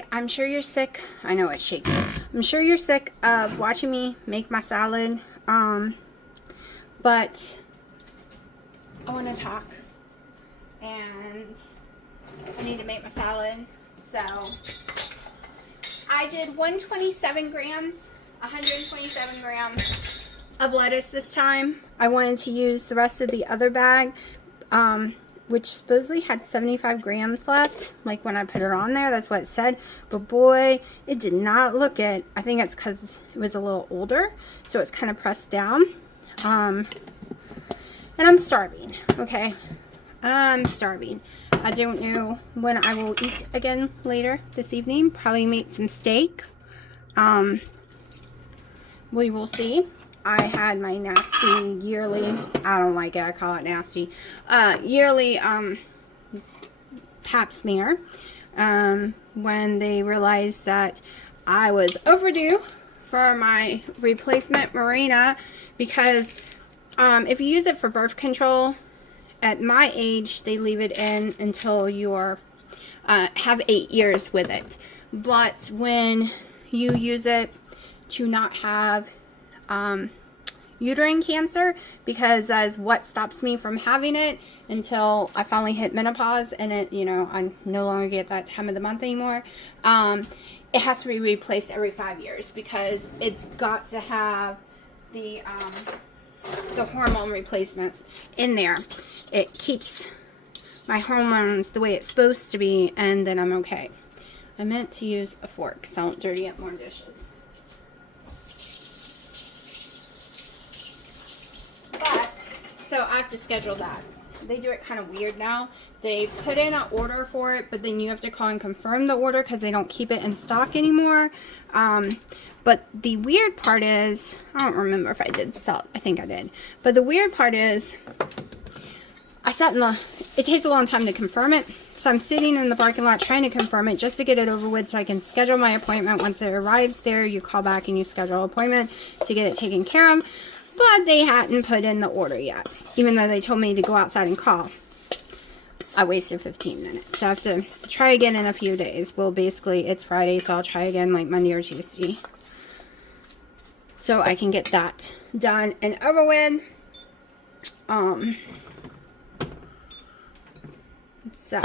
Alright, I'm sure you're sick. I know it's shaky. I'm sure you're sick of watching me make my salad. But I want to talk. And I need to make my salad. So I did 127 grams of lettuce this time. I wanted to use the rest of the other bag, which supposedly had 75 grams left. Like when I put it on there, that's what it said. But boy, it did not look it. I think it's because it was a little older, so it's kind of pressed down. And I'm starving, okay? I'm starving. I don't know when I will eat again later this evening. Probably make some steak. We will see. I had my nasty yearly, I don't like it, I call it nasty, yearly pap smear when they realized that I was overdue for my replacement Mirena, because if you use it for birth control, at my age they leave it in until you're have 8 years with it. But when you use it to not have uterine cancer, because that is what stops me from having it until I finally hit menopause, and it, you know, I no longer get that time of the month anymore. It has to be replaced every 5 years because it's got to have the hormone replacement in there. It keeps my hormones the way it's supposed to be, and then I'm okay. I meant to use a fork so I don't dirty up more dishes. But, so I have to schedule that. They do it kind of weird now. They put in an order for it, but then you have to call and confirm the order because they don't keep it in stock anymore. But the weird part is, I don't remember if I did sell it. I think I did. But the weird part is, I sat in it takes a long time to confirm it. So I'm sitting in the parking lot trying to confirm it just to get it over with so I can schedule my appointment. Once it arrives there, you call back and you schedule an appointment to get it taken care of. But they hadn't put in the order yet, even though they told me to go outside and call. I wasted 15 minutes, so I have to try again in a few days. Well, basically, it's Friday, so I'll try again like Monday or Tuesday, so I can get that done and over with. So,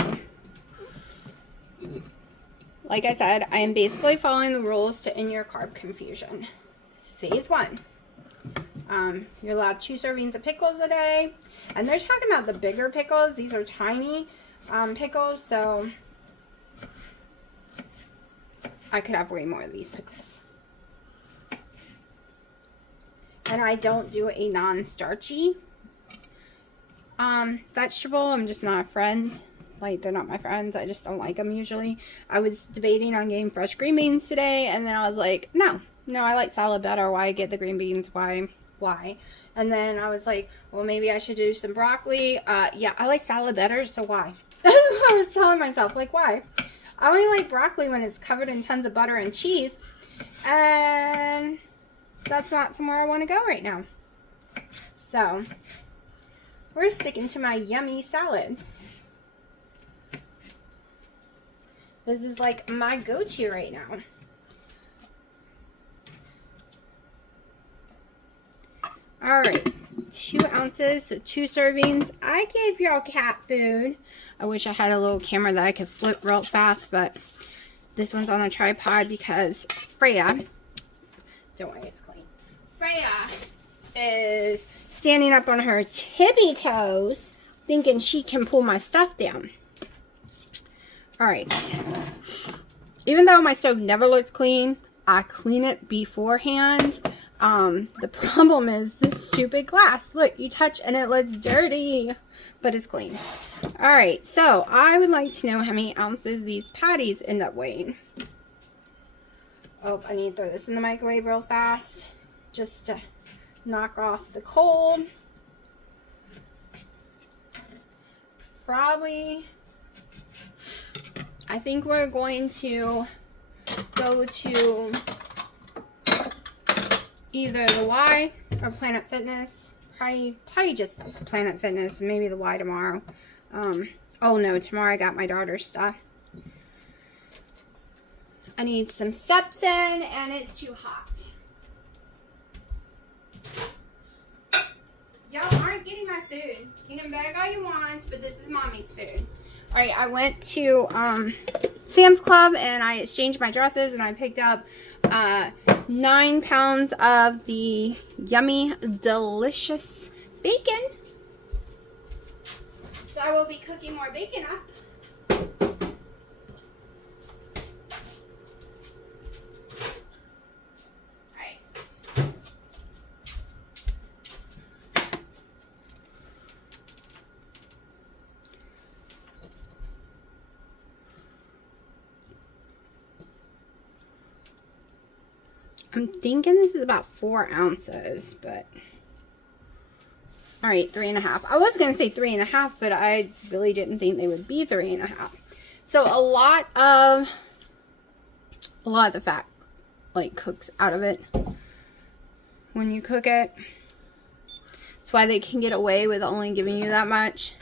like I said, I am basically following the rules to end your carb confusion. Phase 1. You're allowed 2 servings of pickles a day. And they're talking about the bigger pickles. These are tiny pickles, so I could have way more of these pickles. And I don't do a non-starchy vegetable. I'm just not a friend. Like, they're not my friends. I just don't like them usually. I was debating on getting fresh green beans today, and then I was like, no, I like salad better. Why get the green beans? Why? And then I was like, well, maybe I should do some broccoli. Yeah, I like salad better, so why? That's what I was telling myself. Like, why? I only like broccoli when it's covered in tons of butter and cheese, and that's not somewhere I want to go right now. So, we're sticking to my yummy salads. This is like my go-to right now. Alright, 2 ounces, so 2 servings. I gave y'all cat food. I wish I had a little camera that I could flip real fast, but this one's on a tripod because Freya, don't worry, it's clean. Freya is standing up on her tippy toes, thinking she can pull my stuff down. Alright, even though my stove never looks clean, I clean it beforehand. The problem is this stupid glass. Look, you touch and it looks dirty, but it's clean. Alright, so I would like to know how many ounces these patties end up weighing. Oh, I need to throw this in the microwave real fast just to knock off the cold. Probably, I think we're going to go to either the Y or Planet Fitness. Probably just Planet Fitness, maybe the Y tomorrow. Oh no, tomorrow I got my daughter's stuff. I need some steps in, and it's too hot. Y'all aren't getting my food. You can beg all you want, but this is mommy's food. All right, I went to Sam's Club, and I exchanged my dresses, and I picked up 9 pounds of the yummy, delicious bacon. So I will be cooking more bacon up. I'm thinking this is about 4 ounces, but all right, 3.5. I was gonna say 3.5, but I really didn't think they would be 3.5. So a lot of the fat like cooks out of it when you cook it. That's why they can get away with only giving you that much,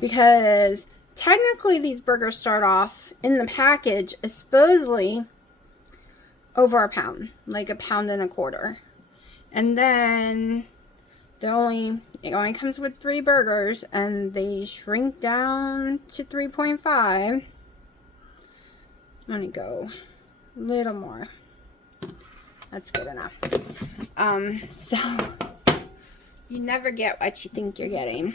because technically these burgers start off in the package as supposedly over a pound, like 1.25 pounds, and then it only comes with 3 burgers, and they shrink down to 3.5. I'm gonna go a little more. That's good enough. So you never get what you think you're getting.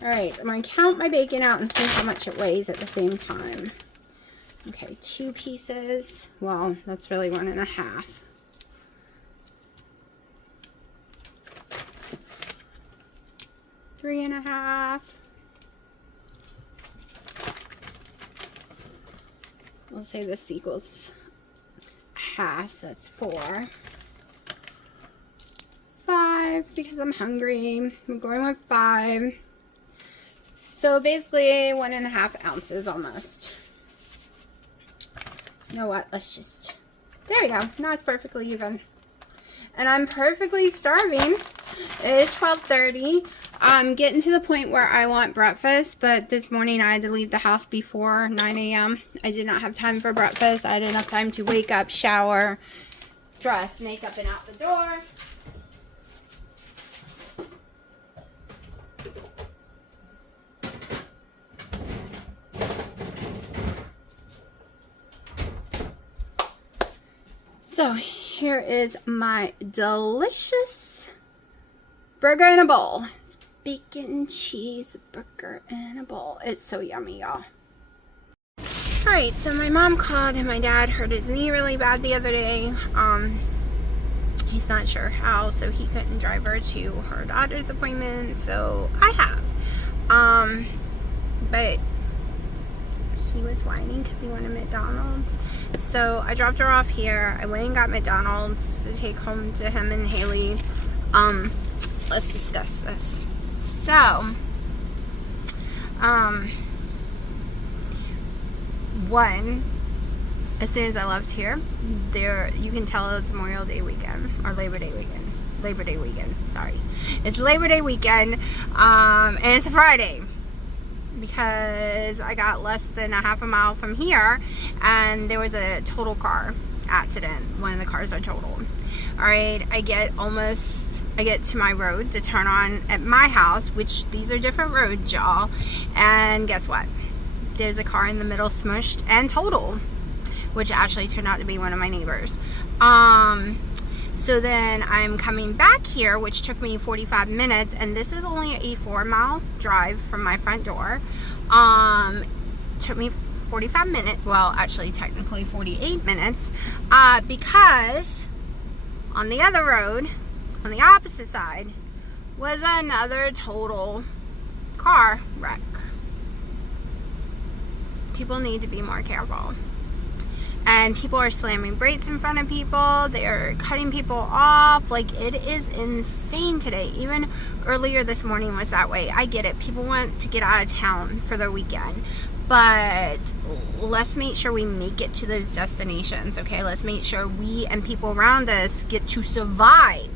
All right, I'm gonna count my bacon out and see how much it weighs at the same time. Okay, 2 pieces. Well, that's really 1.5. Three and a half. We'll say this equals half, so that's 4. 5, because I'm hungry. I'm going with 5. So basically 1.5 ounces almost. You know what? Let's just... There we go. Now it's perfectly even. And I'm perfectly starving. It is 12:30. I'm getting to the point where I want breakfast, but this morning I had to leave the house before 9 a.m. I did not have time for breakfast. I had enough time to wake up, shower, dress, makeup, and out the door. So here is my delicious burger in a bowl. It's bacon cheese burger in a bowl. It's so yummy, y'all. Alright, so my mom called and my dad hurt his knee really bad the other day. He's not sure how, so he couldn't drive her to her doctor's appointment, so I have. But he was whining because he wanted McDonald's. So I dropped her off here. I went and got McDonald's to take home to him and Haley. Let's discuss this. So, one, as soon as I left here, you can tell it's Memorial Day weekend, or Labor Day weekend, sorry. It's Labor Day weekend, and it's a Friday, because I got less than a half a mile from here, and there was a total car accident. One of the cars are totaled. Alright, I get to my road to turn on at my house, which these are different roads, y'all, and guess what? There's a car in the middle smushed and totaled, which actually turned out to be one of my neighbors. So then I'm coming back here, which took me 45 minutes, and this is only a 4-mile drive from my front door. Took me 45 minutes, well, actually technically 48 minutes, because on the other road, on the opposite side, was another total car wreck. People need to be more careful. And people are slamming brakes in front of people. They're cutting people off. Like, it is insane today. Even earlier this morning was that way. I get it. People want to get out of town for their weekend. But let's make sure we make it to those destinations, okay? Let's make sure we and people around us get to survive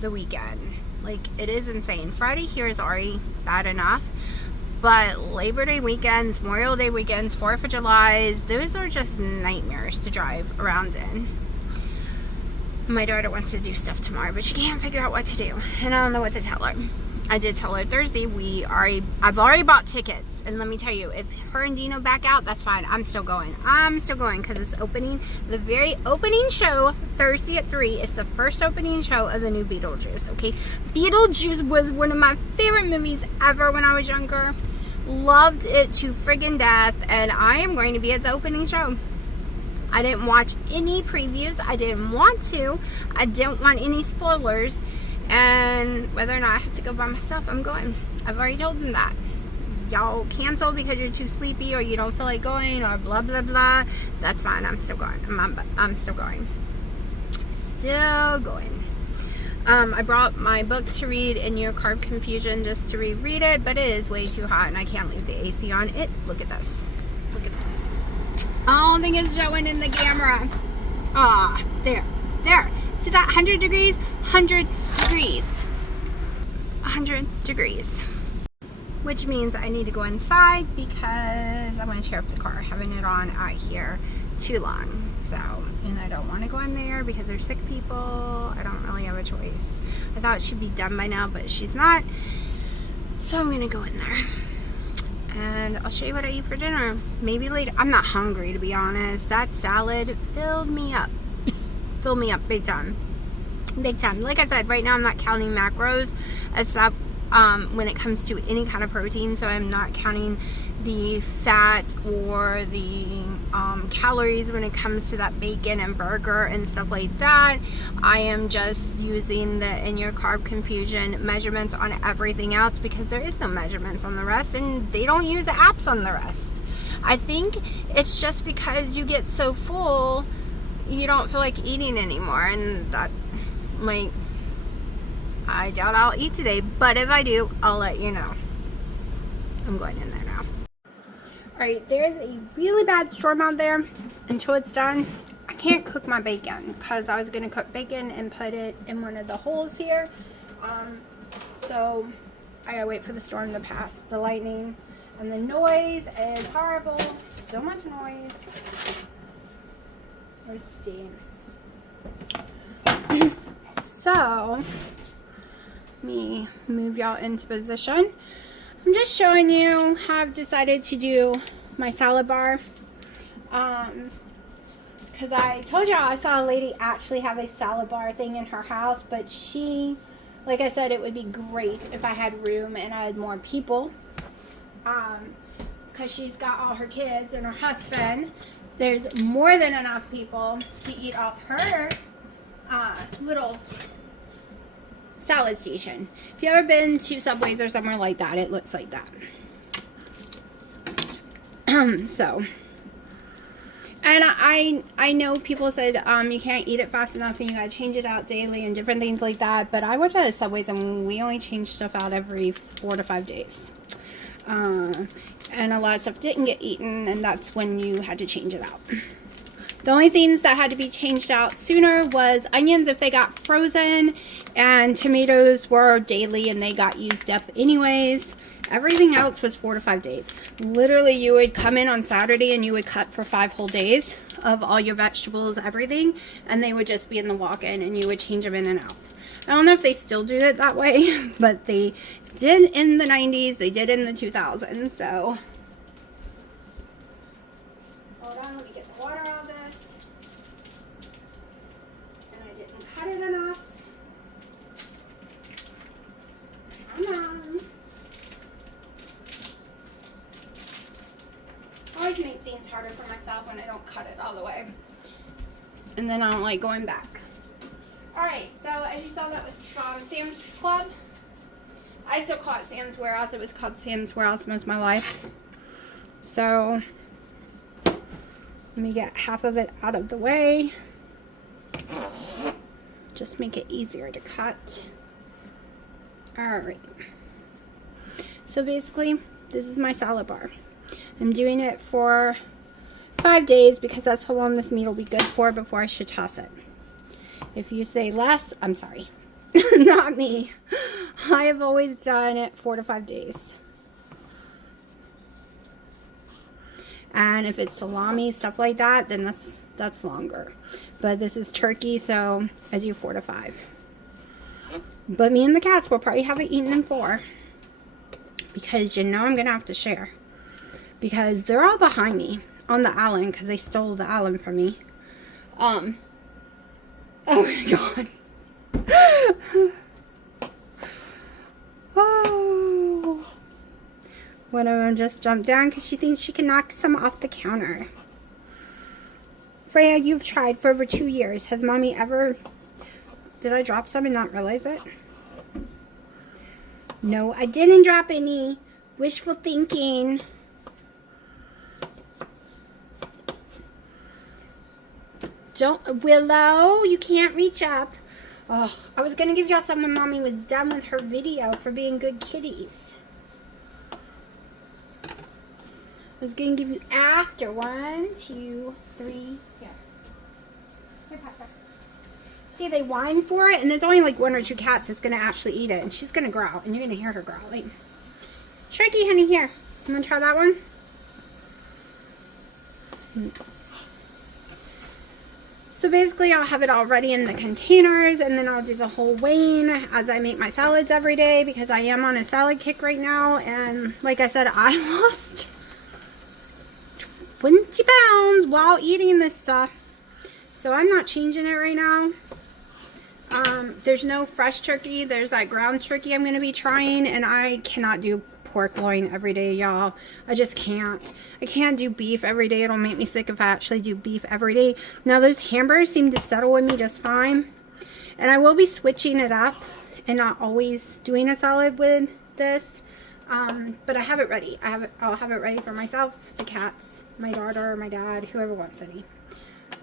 the weekend. Like, it is insane. Friday here is already bad enough. But Labor Day weekends, Memorial Day weekends, 4th of July, those are just nightmares to drive around in. My daughter wants to do stuff tomorrow, but she can't figure out what to do, and I don't know what to tell her. I did tell her Thursday I've already bought tickets, and let me tell you, if her and Dino back out, that's fine. I'm still going. I'm still going because it's opening. The very opening show Thursday at 3 is the first opening show of the new Beetlejuice. Okay, Beetlejuice was one of my favorite movies ever when I was younger. Loved it to friggin' death, and I am going to be at the opening show. I didn't watch any previews. I didn't want to. I didn't want any spoilers. And whether or not I have to go by myself, I'm going. I've already told them that. Y'all cancel because you're too sleepy or you don't feel like going or blah, blah, blah. That's fine. I'm still going. I'm still going. Still going. I brought my book to read, In Your Carb Confusion, just to reread it, but it is way too hot and I can't leave the AC on. Look at this. Look at that. I don't think it's showing in the camera. Ah, there. See that 100 degrees? 100 degrees. 100 degrees. Which means I need to go inside because I'm going to tear up the car having it on out here too long. So, and I don't want to go in there because there's sick people. I don't really have a choice. I thought she'd be done by now, but she's not. So I'm going to go in there. And I'll show you what I eat for dinner. Maybe later. I'm not hungry, to be honest. That salad filled me up. Filled me up big time. Big time. Like I said, right now I'm not counting macros except when it comes to any kind of protein. So I'm not counting the fat or the calories when it comes to that bacon and burger and stuff like that. I am just using the In Your Carb Confusion measurements on everything else because there is no measurements on the rest and they don't use the apps on the rest. I think it's just because you get so full you don't feel like eating anymore, and that, like, I doubt I'll eat today, but if I do, I'll let you know. I'm going in there now. Alright, there is a really bad storm out there. Until it's done, I can't cook my bacon because I was going to cook bacon and put it in one of the holes here. So I gotta wait for the storm to pass. The lightning and the noise is horrible. So much noise. Let's see. So, let me move y'all into position. I'm just showing you how I've decided to do my salad bar. Because I told y'all I saw a lady actually have a salad bar thing in her house, but she, like I said, it would be great if I had room and I had more people. Because she's got all her kids and her husband. There's more than enough people to eat off her little salad station. If you've ever been to Subway's or somewhere like that, it looks like that. So, and I know people said you can't eat it fast enough and you gotta change it out daily and different things like that, but I worked at Subway's and we only change stuff out every 4 to 5 days. And a lot of stuff didn't get eaten, and that's when you had to change it out. The only things that had to be changed out sooner was onions if they got frozen, and tomatoes were daily and they got used up anyways. Everything else was 4 to 5 days. Literally, you would come in on Saturday and you would cut for 5 whole days of all your vegetables, everything, and they would just be in the walk-in and you would change them in and out. I don't know if they still do it that way, but they did in the 90s, they did in the 2000s, so. Hold on, let me get the water out of this. And I didn't cut it enough. Come on. I always make things harder for myself when I don't cut it all the way. And then I don't like going back. Alright, so as you saw, that was from Sam's Club. I still call it Sam's Warehouse. It was called Sam's Warehouse most of my life. So, let me get half of it out of the way. Just make it easier to cut. Alright. So basically, this is my salad bar. I'm doing it for 5 days because that's how long this meat will be good for before I should toss it. If you say less, I'm sorry. Not me. I have always done it 4 to 5 days. And if it's salami, stuff like that, then that's longer. But this is turkey, so I do 4 to 5. But me and the cats will probably have it eaten in 4. Because I'm going to have to share. Because they're all behind me on the island because they stole the island from me. Oh my god. Oh. One of them just jumped down because she thinks she can knock some off the counter. Freya, you've tried for over 2 years. Has mommy ever... Did I drop some and not realize it? No, I didn't drop any. Wishful thinking. Don't, Willow, you can't reach up. Oh, I was going to give y'all some when mommy was done with her video for being good kitties. I was going to give you after. 1, 2, 3, here. Here, Papa. See, they whine for it, and there's only like 1 or 2 cats that's going to actually eat it, and she's going to growl, and you're going to hear her growling. Turkey, honey, here. You want to try that one? So basically, I'll have it all ready in the containers, and then I'll do the whole weighing as I make my salads every day, because I am on a salad kick right now, and like I said, I lost 20 pounds while eating this stuff. So I'm not changing it right now. There's no fresh turkey. There's that ground turkey I'm going to be trying, and I cannot do pork loin every day, y'all. I just can't. I can't do beef every day. It'll make me sick if I actually do beef every day. Now, those hamburgers seem to settle with me just fine. And I will be switching it up and not always doing a salad with this. But I have it ready. I'll have it ready for myself, the cats, my daughter, my dad, whoever wants any.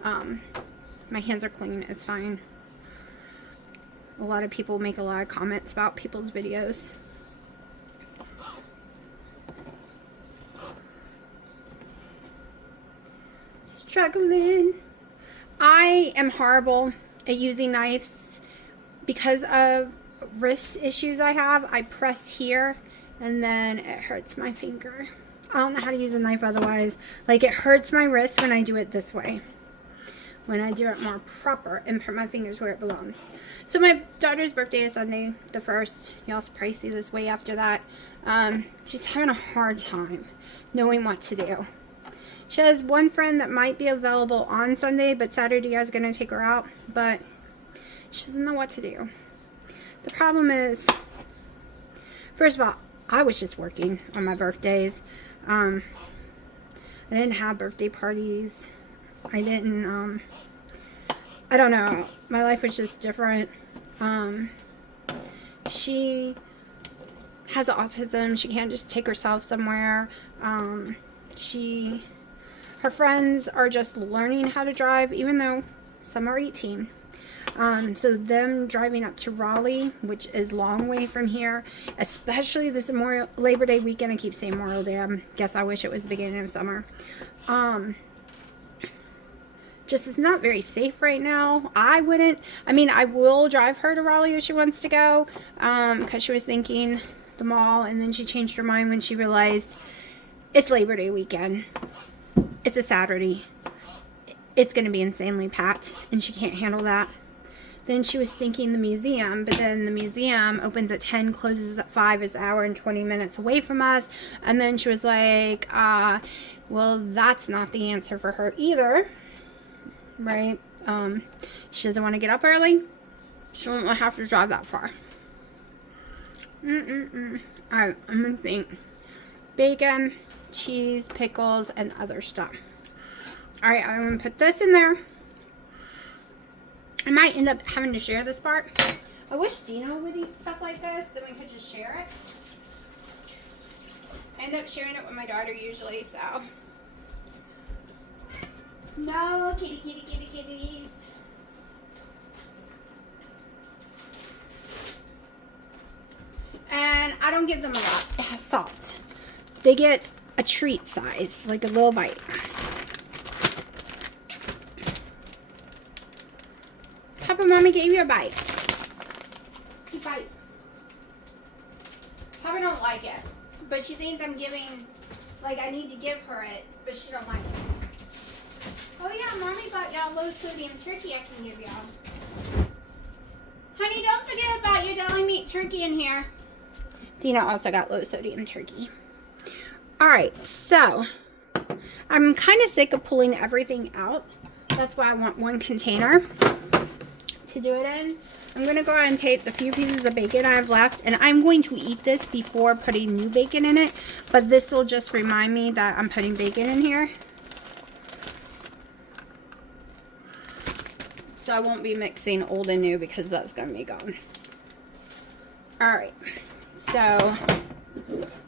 My hands are clean. It's fine. A lot of people make a lot of comments about people's videos. Struggling. I am horrible at using knives because of wrist issues I have. I press here and then it hurts my finger. I don't know how to use a knife otherwise. Like, it hurts my wrist when I do it this way. When I do it more proper and put my fingers where it belongs. So my daughter's birthday is Sunday the 1st. Y'all probably see this way after that. She's having a hard time knowing what to do. She has one friend that might be available on Sunday, but Saturday I was going to take her out. But she doesn't know what to do. The problem is, first of all, I was just working on my birthdays. I didn't have birthday parties. I didn't, I don't know. My life was just different. She has autism. She can't just take herself somewhere. Her friends are just learning how to drive, even though some are 18. So them driving up to Raleigh, which is a long way from here, especially this Labor Day weekend. I keep saying Memorial Day. I guess I wish it was the beginning of summer. Just is not very safe right now. I will drive her to Raleigh if she wants to go, because she was thinking the mall, and then she changed her mind when she realized it's Labor Day weekend. It's a Saturday. It's going to be insanely packed, and she can't handle that. Then she was thinking the museum, but then the museum opens at 10, closes at 5. It's an hour and 20 minutes away from us. And then she was like, well, that's not the answer for her either. Right? She doesn't want to get up early. She won't have to drive that far. Alright, I'm going to think. Bacon, cheese, pickles, and other stuff. Alright, I'm going to put this in there. I might end up having to share this part. I wish Dino would eat stuff like this, then we could just share it. I end up sharing it with my daughter usually, so. No, kitty, kitty, kitty, kitties. And I don't give them a lot. It has salt. They get a treat size, like a little bite. Papa, Mommy gave you a bite. See, bite. Papa don't like it, but she thinks I'm giving Like, I need to give her it, but she don't like it. Oh yeah, Mommy got y'all low sodium turkey I can give y'all. Honey, don't forget about your deli meat turkey in here. Dina also got low sodium turkey. Alright, so I'm kind of sick of pulling everything out. That's why I want one container to do it in. I'm going to go ahead and take the few pieces of bacon I have left, and I'm going to eat this before putting new bacon in it, but this will just remind me that I'm putting bacon in here. So I won't be mixing old and new because that's going to be gone. Alright, so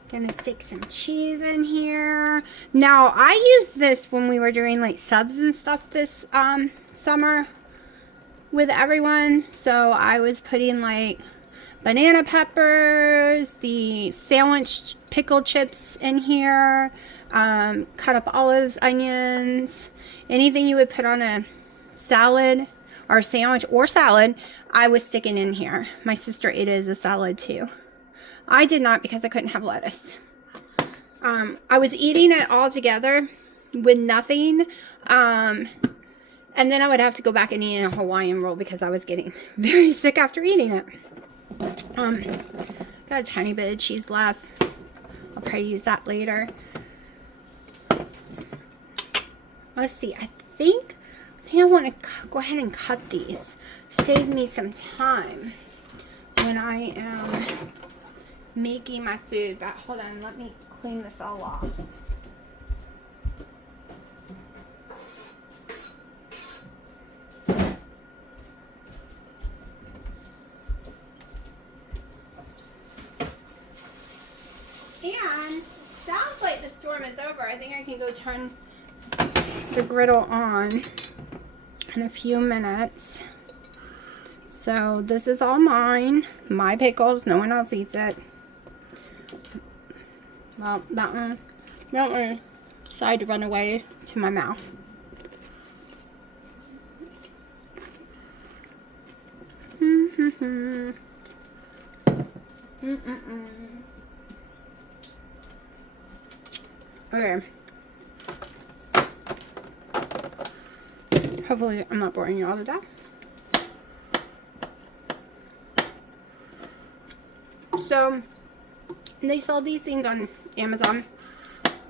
gonna stick some cheese in here. Now, I used this when we were doing like subs and stuff this summer with everyone. So I was putting like banana peppers, the sandwich pickle chips in here, cut up olives, onions, anything you would put on a salad or sandwich or salad, I was sticking in here. My sister ate it as a salad too. I did not because I couldn't have lettuce. I was eating it all together with nothing. And then I would have to go back and eat a Hawaiian roll because I was getting very sick after eating it. Got a tiny bit of cheese left. I'll probably use that later. Let's see. I think I want to go ahead and cut these. Save me some time when I am making my food. But hold on, let me clean this all off. And sounds like the storm is over. I think I can go turn the griddle on in a few minutes. So this is all mine. My pickles. No one else eats it. Well, that one decided to run away to my mouth. Okay. Hopefully I'm not boring you all to death. So they sell these things on Amazon.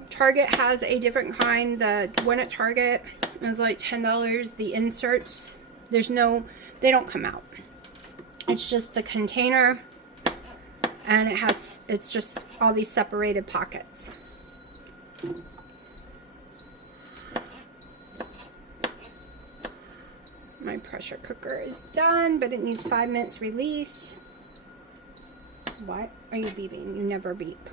Target has a different kind. The one at Target is like $10. The inserts, they don't come out. It's just the container, and it's just all these separated pockets. My pressure cooker is done, but it needs 5 minutes release. Why are you beeping? You never beep.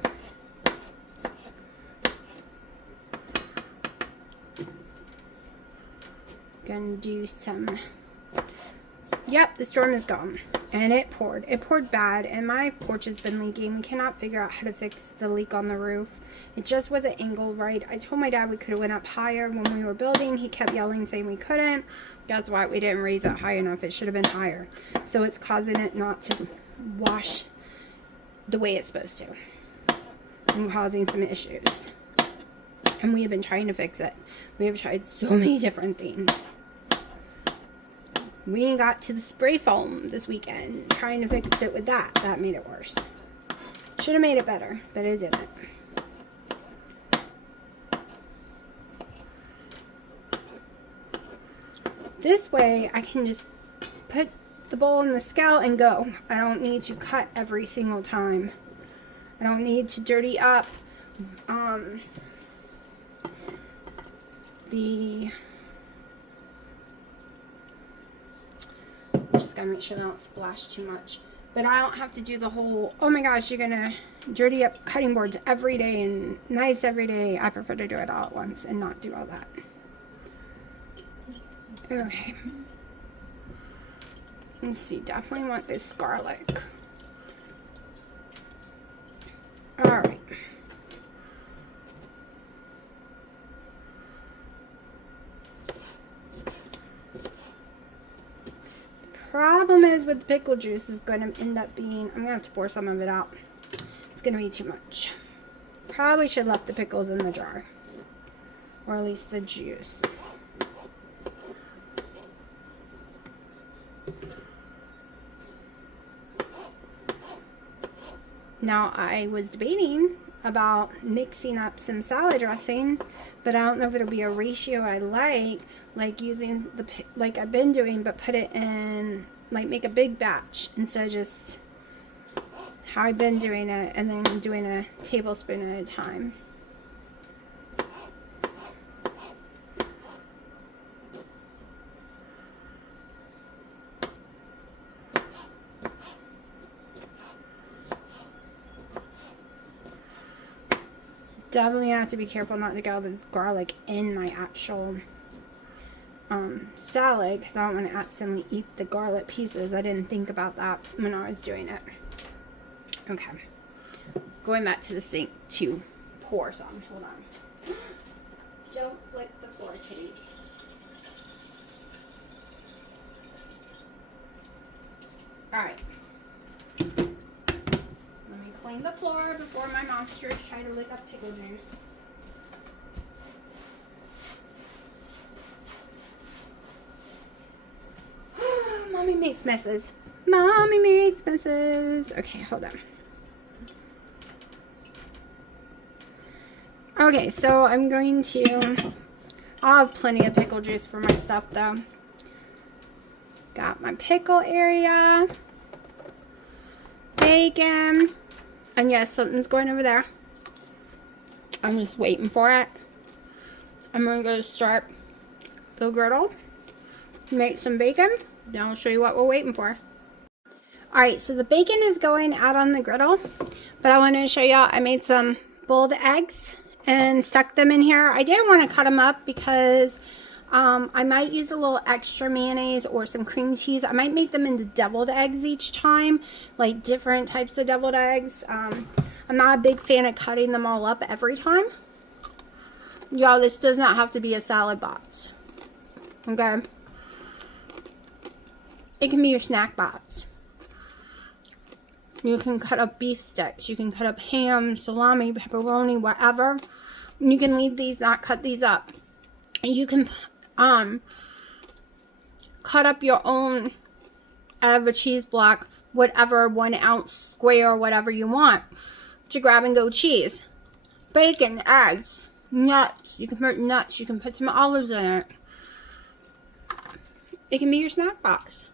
Gonna do some. Yep, the storm is gone. And it poured. It poured bad, and my porch has been leaking. We cannot figure out how to fix the leak on the roof. It just wasn't angled right. I told my dad we could have went up higher when we were building. He kept yelling, saying we couldn't. That's why we didn't raise it high enough. It should have been higher. So it's causing it not to wash the way it's supposed to. And causing some issues. And we have been trying to fix it. We have tried so many different things. We got to the spray foam this weekend, trying to fix it with that. That made it worse. Should have made it better, but it didn't. This way, I can just put the bowl in the scale and go. I don't need to cut every single time. I don't need to dirty up just gotta make sure they don't splash too much. But I don't have to do the whole, oh my gosh, you're gonna dirty up cutting boards every day and knives every day. I prefer to do it all at once and not do all that. Okay. Let's see, definitely want this garlic. Alright. Problem is with the pickle juice is going to end up being, I'm going to have to pour some of it out. It's going to be too much. Probably should have left the pickles in the jar. Or at least the juice. Now, I was debating about mixing up some salad dressing, but I don't know if it'll be a ratio I like using the, like I've been doing, but put it in, like make a big batch instead of just how I've been doing it, and then doing a tablespoon at a time. Definitely have to be careful not to get all this garlic in my actual salad, because I don't want to accidentally eat the garlic pieces. I didn't think about that when I was doing it. Okay. Going back to the sink to pour some. Hold on. Don't lick the floor, kitties. Alright. Let me clean the floor before my monsters try to lick up pickle juice. Mommy makes messes. Mommy makes messes. Okay, hold on. Okay, so I'm going to... I'll have plenty of pickle juice for my stuff, though. Got my pickle area. Bacon. And yes, something's going over there. I'm just waiting for it. I'm going to go start the griddle. Make some bacon. Then I'll show you what we're waiting for. Alright, so the bacon is going out on the griddle. But I wanted to show y'all I made some boiled eggs and stuck them in here. I didn't want to cut them up because I might use a little extra mayonnaise or some cream cheese. I might make them into deviled eggs each time, like different types of deviled eggs. I'm not a big fan of cutting them all up every time. Y'all, this does not have to be a salad box. Okay? It can be your snack box. You can cut up beef sticks. You can cut up ham, salami, pepperoni, whatever. You can leave these, not cut these up. You can cut up your own out of a cheese block, whatever 1 ounce square, whatever you want to grab and go cheese. Bacon, eggs, nuts. You can put nuts. You can put some olives in it. It can be your snack box.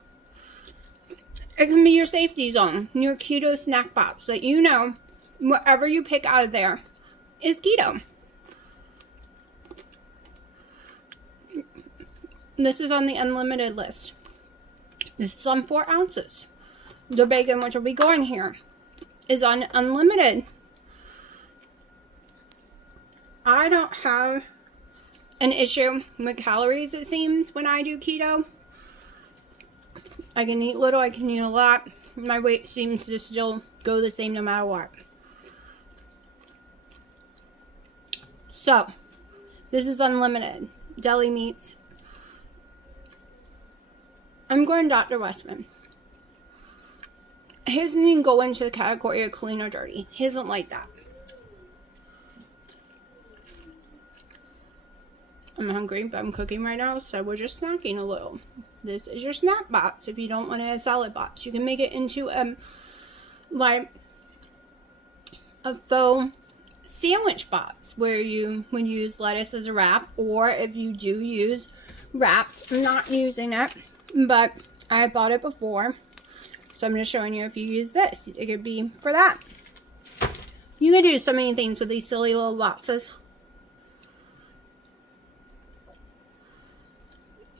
It can be your safety zone, your keto snack box, that you know whatever you pick out of there is keto. This is on the unlimited list. This is on 4 ounces. The bacon, which will be going here, is on unlimited. I don't have an issue with calories, it seems, when I do keto. I can eat little, I can eat a lot. My weight seems to still go the same no matter what. So, this is unlimited. Deli meats. I'm going Dr. Westman. He doesn't even go into the category of clean or dirty. He isn't like that. I'm hungry, but I'm cooking right now, so we're just snacking a little. This is your snack box if you don't want a salad box. You can make it into like a faux sandwich box where you would use lettuce as a wrap, or if you do use wraps, I'm not using it, but I bought it before, so I'm just showing you if you use this, it could be for that. You can do so many things with these silly little boxes.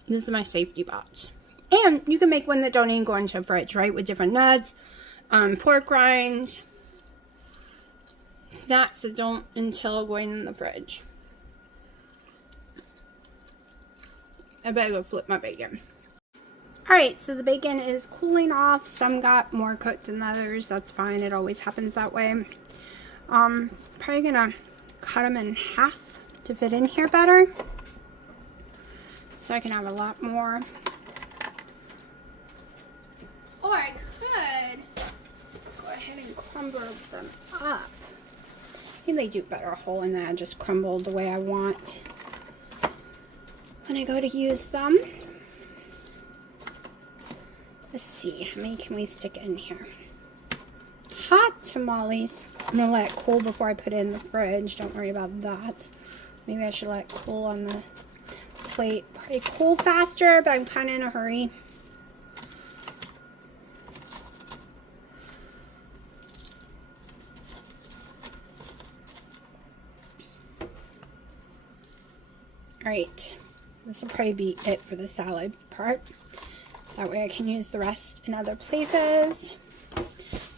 This is my safety box. And you can make one that don't even go into a fridge, right? With different nuts, pork rinds, snacks that don't until going in the fridge. I better go flip my bacon. Alright, so the bacon is cooling off. Some got more cooked than others. That's fine. It always happens that way. Probably gonna cut them in half to fit in here better, so I can have a lot more. Or I could go ahead and crumble them up think they do better whole, and then I just crumble the way I want when I go to use them. Let's see, how many can we stick in here? Hot tamales. I'm going to let it cool before I put it in the fridge. Don't worry about that. Maybe I should let it cool on the plate. Probably cool faster, but I'm kind of in a hurry. Alright, this will probably be it for the salad part. That way I can use the rest in other places.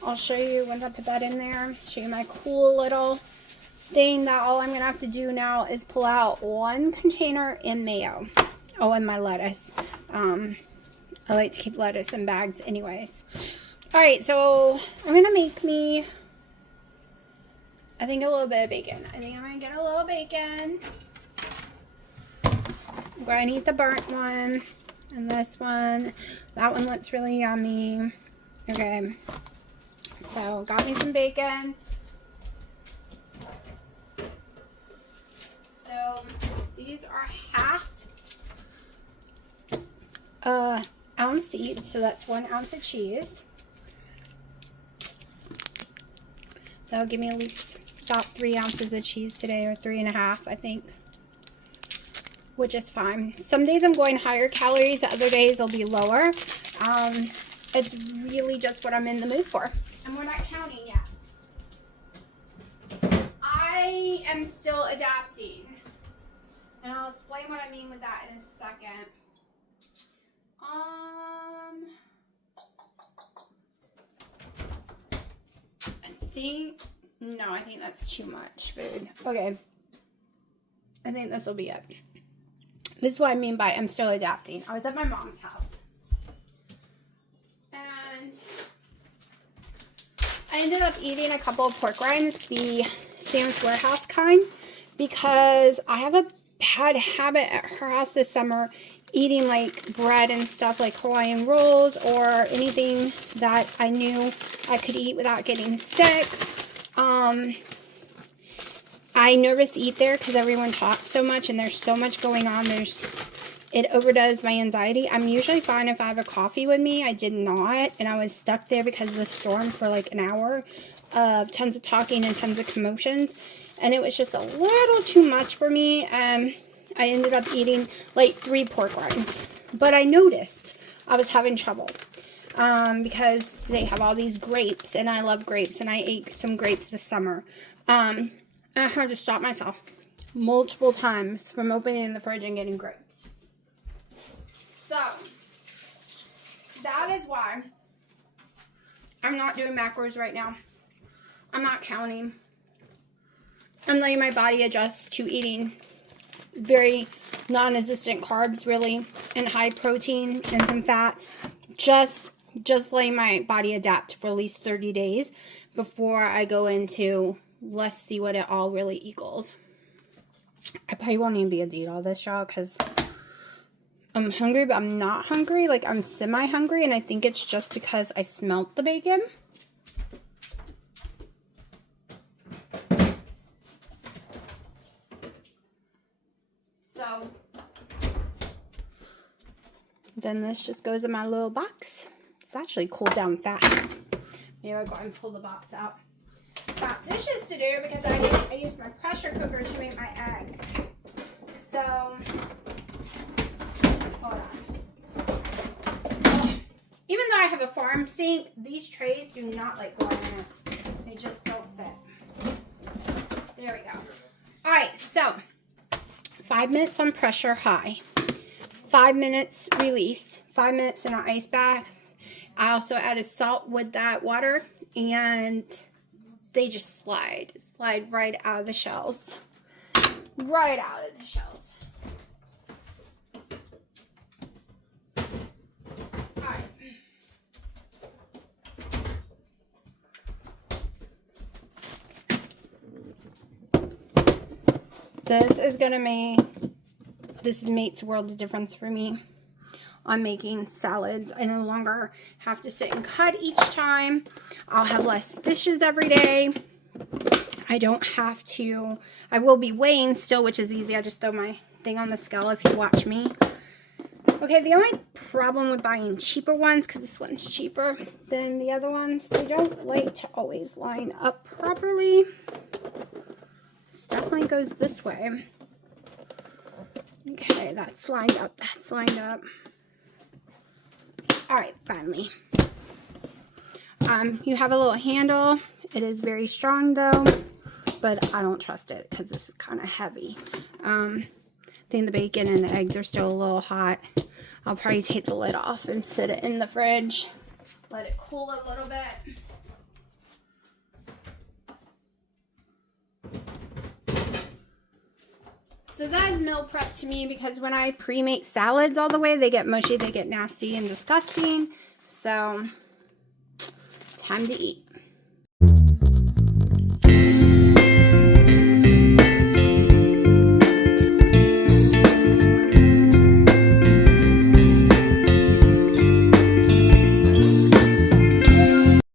I'll show you once I put that in there. Show you my cool little thing that all I'm going to have to do now is pull out one container in mayo. Oh, and my lettuce. I like to keep lettuce in bags anyways. Alright, so I'm going to make me, I think, a little bit of bacon. I think I'm going to get a little bacon. I'm going to eat the burnt one. And this one. That one looks really yummy. Okay. So, got me some bacon. So, these are half ounce each. So, that's 1 ounce of cheese. That'll give me at least about 3 ounces of cheese today, or 3.5, I think. Which is fine. Some days I'm going higher calories, other days I'll be lower. It's really just what I'm in the mood for. And we're not counting yet. I am still adapting. And I'll explain what I mean with that in a second. I think that's too much food. Okay. I think this will be it. This is what I mean by I'm still adapting. I was at my mom's house. And I ended up eating a couple of pork rinds, the Sam's Warehouse kind, because I have a bad habit at her house this summer eating like bread and stuff like Hawaiian rolls or anything that I knew I could eat without getting sick. I nervous eat there because everyone talks so much and there's so much going on. It overdoes my anxiety. I'm usually fine if I have a coffee with me. I did not, and I was stuck there because of the storm for like an hour of tons of talking and tons of commotions, and it was just a little too much for me. I ended up eating like 3 pork rinds, but I noticed I was having trouble because they have all these grapes, and I love grapes, and I ate some grapes this summer. And I had to stop myself multiple times from opening the fridge and getting grapes. So, that is why I'm not doing macros right now. I'm not counting. I'm letting my body adjust to eating very non-existent carbs, really, and high protein and some fats. Just letting my body adapt for at least 30 days before I go into let's see what it all really equals. I probably won't even be able to eat all this, y'all, because I'm hungry, but I'm not hungry. Like, I'm semi-hungry, and I think it's just because I smelt the bacon. So, then this just goes in my little box. It's actually cooled down fast. Maybe I'll go and pull the box out. Got dishes to do because I used my pressure cooker to make my eggs. So, hold on. Even though I have a farm sink, these trays do not like going in it. They just don't fit. There we go. Alright, so 5 minutes on pressure high. 5 minutes release. 5 minutes in an ice bath. I also added salt with that water, and they just slide right out of the shells. Right out of the shells. Alright. This makes a world of difference for me on making salads. I no longer have to sit and cut each time. I'll have less dishes every day. I don't have to, I will be weighing still, which is easy. I just throw my thing on the scale if you watch me. Okay, the only problem with buying cheaper ones, because this one's cheaper than the other ones, they don't like to always line up properly. This definitely goes this way. Okay, that's lined up, that's lined up. All right, finally. You have a little handle. It is very strong though, but I don't trust it because this is kind of heavy. I think the bacon and the eggs are still a little hot. I'll probably take the lid off and sit it in the fridge. Let it cool a little bit. So that is meal prep to me, because when I pre-make salads all the way, they get mushy, they get nasty and disgusting. So, time to eat.